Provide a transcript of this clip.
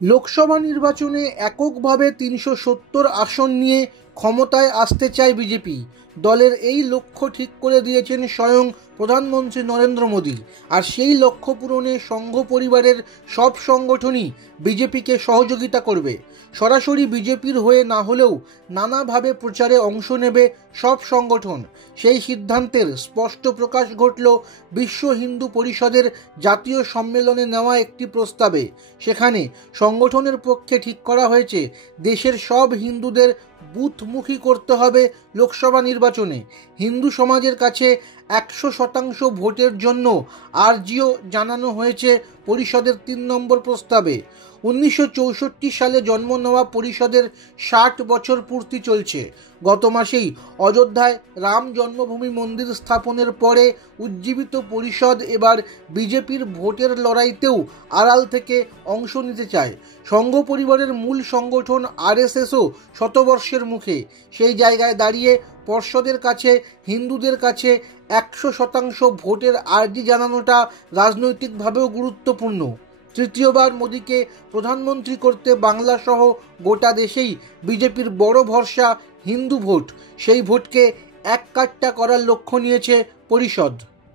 লোকসভা নির্বাচনে এককভাবে ৩৭০ আসন নিয়ে ক্ষমতায় আসতে চায় বিজেপি। দলের এই লক্ষ্য ঠিক করে দিয়েছেন স্বয়ং প্রধানমন্ত্রী নরেন্দ্র মোদী। আর সেই লক্ষ্য পূরণে সংঘ পরিবারের সব সংগঠনই বিজেপিকে সহযোগিতা করবে। সরাসরি বিজেপির হয়ে না হলেও নানাভাবে প্রচারে অংশ নেবে সব সংগঠন। সেই সিদ্ধান্তের স্পষ্ট প্রকাশ ঘটল বিশ্ব হিন্দু পরিষদের জাতীয় সম্মেলনে নেওয়া একটি প্রস্তাবে। সেখানে সংগঠনের পক্ষে ঠিক করা হয়েছে দেশের সব হিন্দুদের বুথমুখী করতে হবে লোকসভা নির্বাচনে। হিন্দু সমাজের কাছে ১০০% ভোটের জন্য আর্জিও জানানো হয়েছে পরিষদের ৩ নম্বর প্রস্তাবে। ১৯৬৪ সালে জন্ম নেওয়া পরিষদের ৬০ বছর পূর্তি চলছে। গত মাসেই অযোধ্যায় রাম জন্মভূমি মন্দির স্থাপনের পরে উজ্জীবিত পরিষদ এবার বিজেপির ভোটের লড়াইতেও আড়াল থেকে অংশ নিতে চায়। সংঘ পরিবারের মূল সংগঠন আরএসএসও শতবর্ষের মুখে। সেই জায়গায় দাঁড়িয়ে পর্ষদের কাছে হিন্দুদের কাছে ১০০% ভোটের আর্জি জানানোটা রাজনৈতিকভাবেও গুরুত্বপূর্ণ। তৃতীয়বার মোদীকে প্রধানমন্ত্রী করতে বাংলাসহ গোটা দেশেই বিজেপির বড় ভরসা হিন্দু ভোট। সেই ভোটকে এককাট্টা করার লক্ষ্য নিয়েছে পরিষদ।